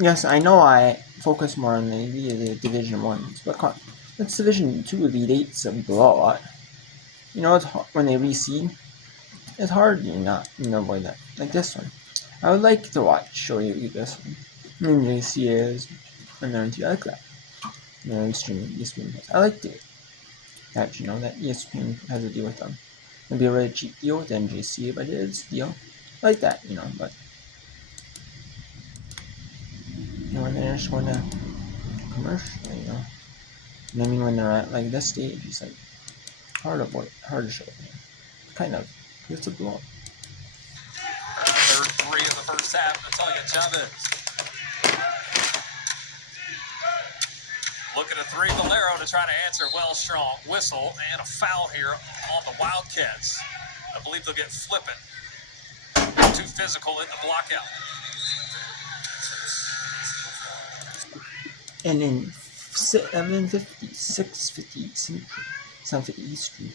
Yes, I know I focus more on the Division 1s, but it's Division 2 Elite 8's a blowout. You know, it's when they reseed, it's hard to not avoid that. Like this one. I would like to show you this one. JC is another I like that. ESPN. I liked it. That that ESPN has a deal with them. It'd be a really cheap deal with NJC, but it is a deal. I like that, but when they're just going to commercial, And I mean when they're at like this stage, it's like hard to show. Kind of. It's a blow. Third three of the first half, Natalia Chavez. Looking at three, Valero to try to answer well strong. Whistle and a foul here on the Wildcats. I believe they'll get flipping. Too physical in the blockout. And in 750, 650 Central, 750 Eastern,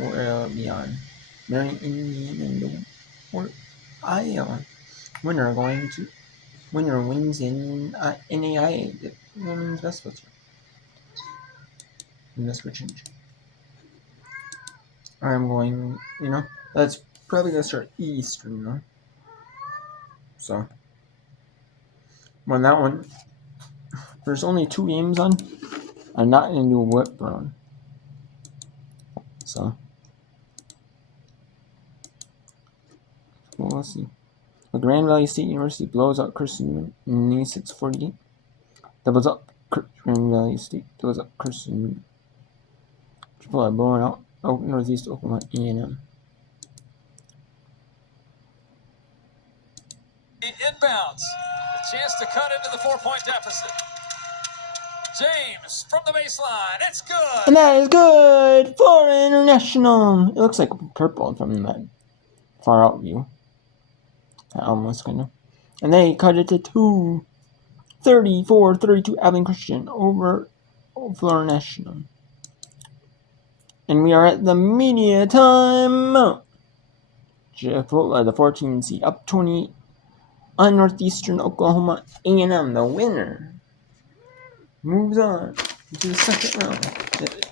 or beyond, Marion Indian and or Iowa winner wins in NAIA, the women's basketball team. And that's what change. I'm going, that's probably gonna start Eastern, So, when that one, there's only 2 games on. I'm not gonna do whip round. So, well, let's see. The Grand Valley State University blows out Christian in 648. Doubles up Grand Valley State. Doubles up Christian. Triple are blowing out Northeast Oklahoma A&M. Inbounds. A chance to cut into the 4-point deficit. James from the baseline. It's good. And that is good for International. It looks like purple from that far out view. Almost kind of. And they cut it to 2. 34-32 Abilene Christian over Florida National. And we are at the media time. Chipotle, the 14 seed, up 20 on Northeastern Oklahoma A&M. The winner moves on to the second round.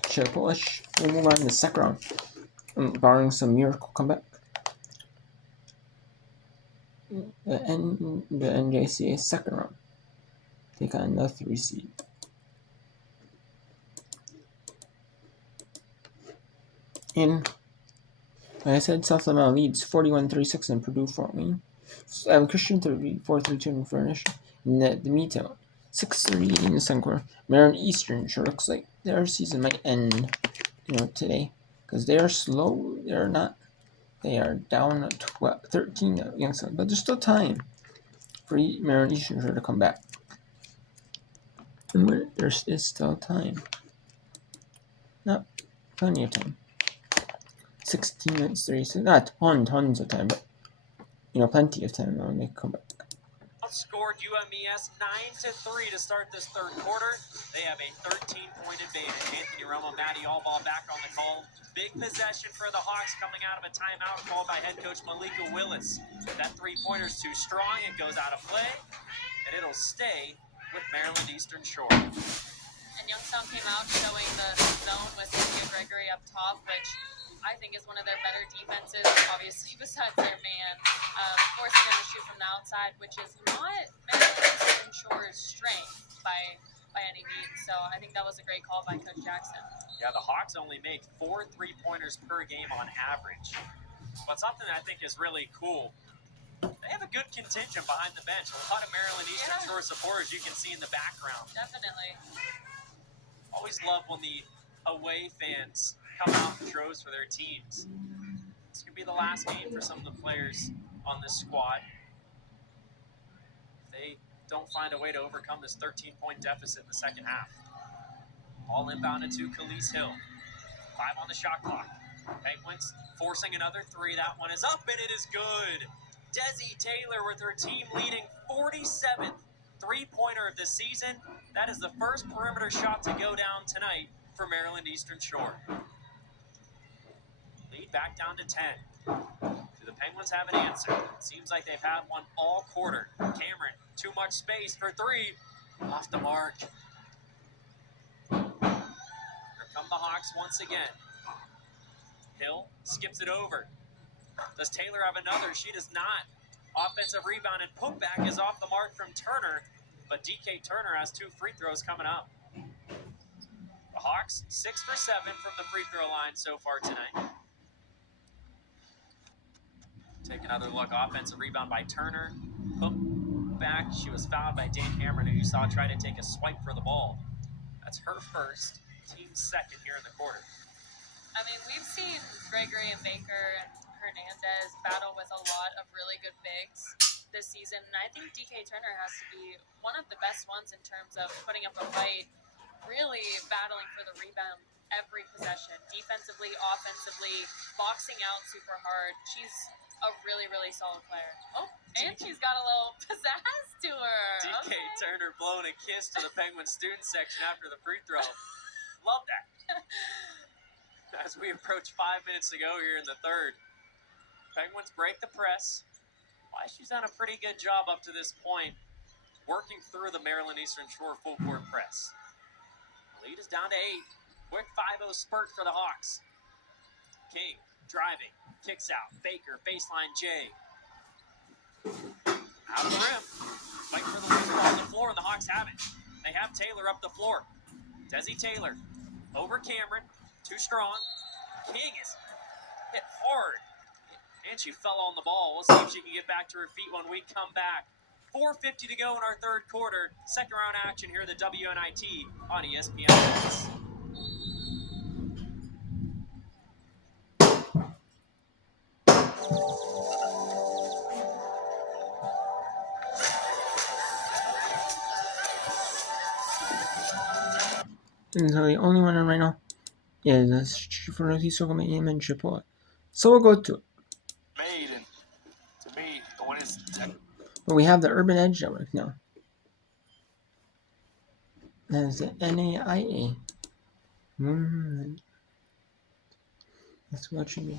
Chipotle will move on to the second round, barring some miracle comeback. The NJCA second round take on the 3 seed. And like I said, South Alabama leads 41-36 in Purdue Fort Wayne. Christian 34-32 in Furnish. And the meeting 6:38 in the second quarter. Maryland Eastern sure looks like their season might end, today, because they are slow. They're not. They are down 13 against them, but there's still time for Maryland Eastern sure to come back. And there is still time. Not plenty of time. 16 minutes, 36, not tons of time, but, plenty of time when they come back. Outscored UMES 9-3 to start this third quarter. They have a 13-point advantage. Anthony Romo, Matty Allball back on the call. Big possession for the Hawks coming out of a timeout called by head coach Malika Willis. That three-pointer's too strong. It goes out of play, and it'll stay with Maryland Eastern Shore. And Youngstown came out showing the zone with Cynthia Gregory up top, which I think is one of their better defenses, obviously, besides their man. Forcing them to shoot from the outside, which is not Maryland Eastern Shore's strength by any means. So I think that was a great call by Coach Jackson. Yeah, the Hawks only make 4 3-pointers per game on average. But something I think is really cool, they have a good contingent behind the bench. A lot of Maryland Eastern Shore supporters you can see in the background. Definitely. Always love when the away fans come out in droves for their teams. This could be the last game for some of the players on this squad. If they don't find a way to overcome this 13-point deficit in the second half. All inbounded to Khalees Hill. 5 on the shot clock. Penguins forcing another 3. That one is up, and it is good. Desi Taylor with her team leading 47th three-pointer of the season. That is the first perimeter shot to go down tonight for Maryland Eastern Shore. Lead back down to 10. Do the Penguins have an answer? It seems like they've had one all quarter. Cameron, too much space for three. Off the mark. Here come the Hawks once again. Hill skips it over. Does Taylor have another? She does not. Offensive rebound and putback is off the mark from Turner, but DK Turner has 2 free throws coming up. The Hawks 6 for 7 from the free throw line so far tonight. Take another look. Offensive rebound by Turner. Putback. She was fouled by Dan Cameron, who you saw try to take a swipe for the ball. That's her first, team's second here in the quarter. I mean, we've seen Gregory and Baker and Hernandez battle with a lot of really good bigs this season, and I think DK Turner has to be one of the best ones in terms of putting up a fight, really battling for the rebound every possession, defensively, offensively, boxing out super hard. She's a really, really solid player. Oh, and she's got a little pizzazz to her. DK Turner blowing a kiss to the Penguin student section after the free throw. Love that. As we approach 5 minutes to go here in the third. Penguins break the press. Why, she's done a pretty good job up to this point, working through the Maryland Eastern Shore full court press. The lead is down to 8. Quick 5-0 spurt for the Hawks. King driving, kicks out. Baker, baseline J. Out of the rim. Fight for the loose ball on the floor, and the Hawks have it. They have Taylor up the floor. Desi Taylor over Cameron. Too strong. King is hit hard. And she fell on the ball. We'll see if she can get back to her feet when we come back. 4:50 to go in our third quarter. Second round action here at the WNIT on ESPN. And so the only one on right now is Shifunoki Sogome and Chipotle. So we'll go to it. Made, and to me, the one is. But we have the Urban Edge Network now. That is the NAIA. Let's watch it.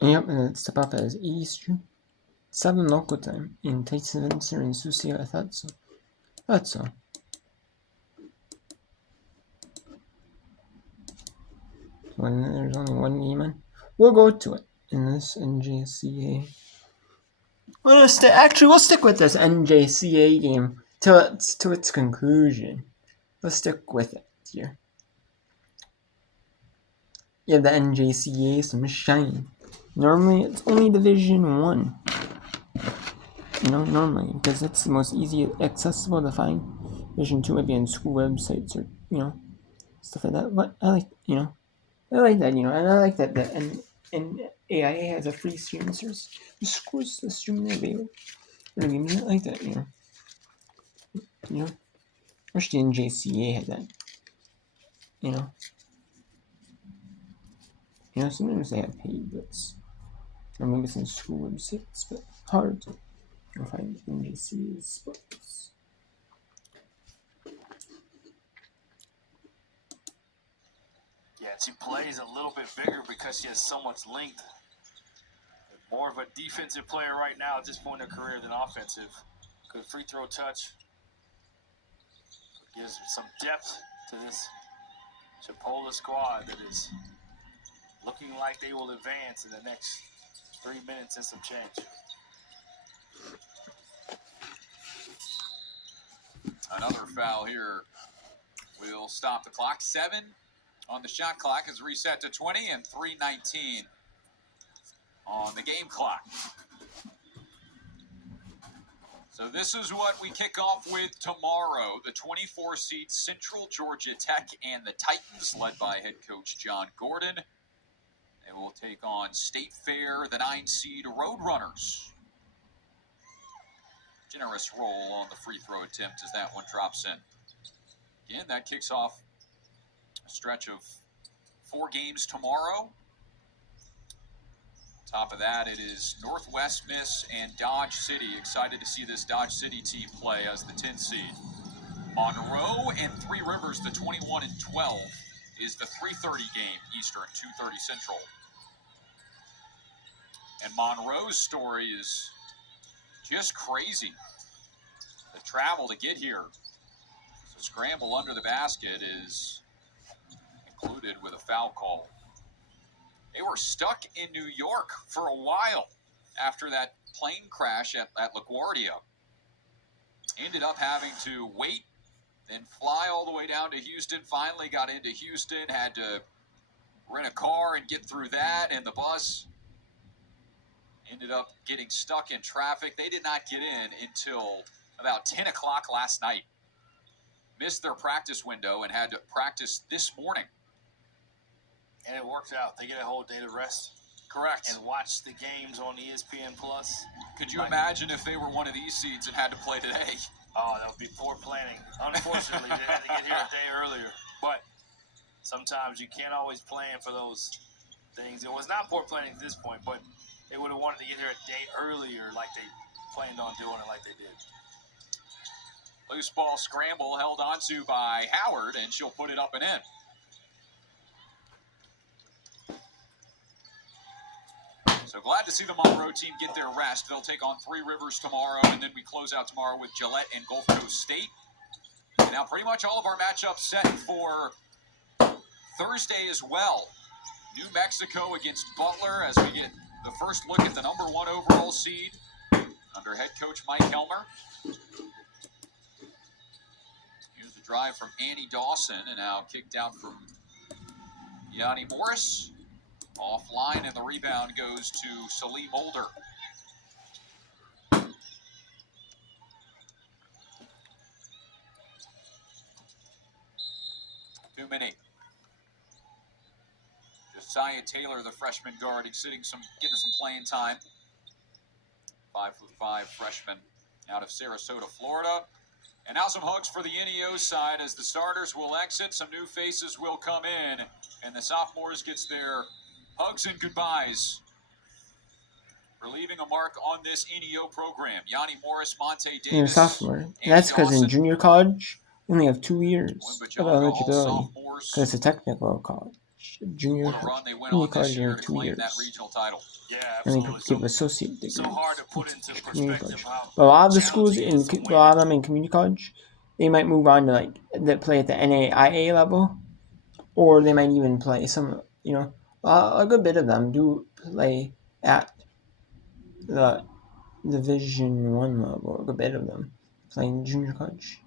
Yep, and it's step up as Eastern. 7 local time in Tyson Spencer and Susie. I thought so. When there's only one game in, we'll go to it in this NJCA. We'll stick with this NJCA game till its conclusion. Let's stick with it here. Yeah, the NJCA some shine. Normally it's only Division 1. Normally, because it's the most easy accessible to find. Division 2 might be on school websites or, stuff like that. But I like that, and I like that the NAIA has a free streaming service. The schools to stream their video games. I like that, Wish the NJCA had that. Sometimes they have paid bits. Or maybe some school websites, but hard to find NJCA's sports. Yeah, she plays a little bit bigger because she has so much length. More of a defensive player right now at this point in her career than offensive. Good free throw touch. Gives some depth to this Chipotle squad that is looking like they will advance in the next 3 minutes and some change. Another foul here will stop the clock. 7 on the shot clock is reset to 20 and 3:19 on the game clock. So this is what we kick off with tomorrow. The 24 seed Central Georgia Tech and the Titans, led by head coach John Gordon, will take on State Fair, the 9 seed Roadrunners. Generous roll on the free throw attempt as that one drops in. Again, that kicks off a stretch of 4 games tomorrow. Top of that, it is Northwest Miss and Dodge City. Excited to see this Dodge City team play as the 10 seed. Monroe and Three Rivers, the 21 and 12, is the 3:30 game Eastern, 2:30 Central. And Monroe's story is just crazy. The travel to get here. So scramble under the basket is included with a foul call. They were stuck in New York for a while after that plane crash at LaGuardia. Ended up having to wait, then fly all the way down to Houston. Finally got into Houston, had to rent a car and get through that, and the bus ended up getting stuck in traffic. They did not get in until about 10 o'clock last night. Missed their practice window and had to practice this morning. And it worked out. They get a whole day to rest. Correct. And watch the games on ESPN Plus. Could you imagine if they were one of these seeds and had to play today? Oh, that would be poor planning. Unfortunately, they had to get here a day earlier. But sometimes you can't always plan for those things. It was not poor planning at this point, but they would have wanted to get here a day earlier like they planned on doing it like they did. Loose ball scramble held onto by Howard, and she'll put it up and in. So glad to see the Monroe team get their rest. They'll take on Three Rivers tomorrow, and then we close out tomorrow with Gillette and Gulf Coast State. And now pretty much all of our matchups set for Thursday as well. New Mexico against Butler as we get the first look at the number 1 overall seed under head coach Mike Helmer. Here's the drive from Annie Dawson, and now kicked out from Yanni Morris. Offline, and the rebound goes to Salim Mulder. Too many. Josiah Taylor, the freshman guard, getting some playing time. 5'5" freshman out of Sarasota, Florida. And now some hugs for the NEO side as the starters will exit. Some new faces will come in, and the sophomores gets their hugs and goodbyes for leaving a mark on this NEO program. Yanni Morris, Monte Davis. You're a sophomore. That's because in junior college, you only have 2 years of eligibility. Because it's a technical college. Junior college, you have 2 years. Yeah, And absolutely. they give associate degrees. So hard to put into perspective how But a lot of the schools, a lot of them in community college, they might move on to like that play at the NAIA level, or they might even play some. A good bit of them do play at the Division 1 level. A good bit of them play in junior college.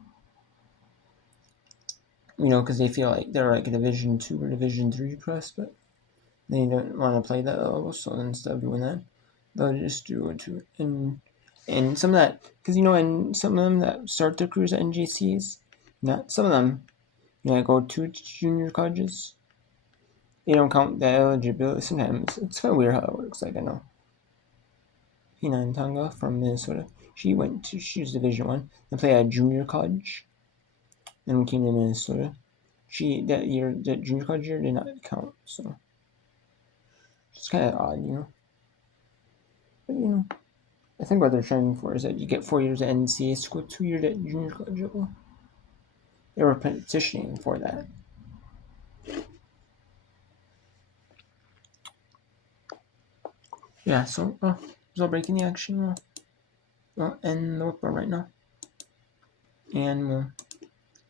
Because they feel like they're like a Division 2 or Division 3 press, but they don't want to play that level. So instead of doing that, they'll just do it too. And some of that, because and some of them that start their careers at NJCs, some of them, go to junior colleges. They don't count the eligibility. Sometimes it's kind of weird how it works. Like I know, Hina Tonga from Minnesota. She was Division 1 and played at junior college. Then came to Minnesota. That junior college year did not count. So it's kind of odd, But I think what they're trying for is that you get 4 years at NCAA school, 2 years at junior college level. They were petitioning for that. Yeah, so we'll breaking the action. We'll end the work run right now. And we'll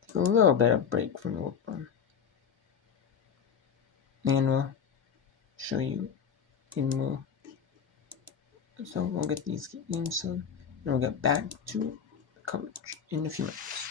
take a little bit of break from the work run. And we'll show you so we'll get these games, so we'll get back to coverage in a few minutes.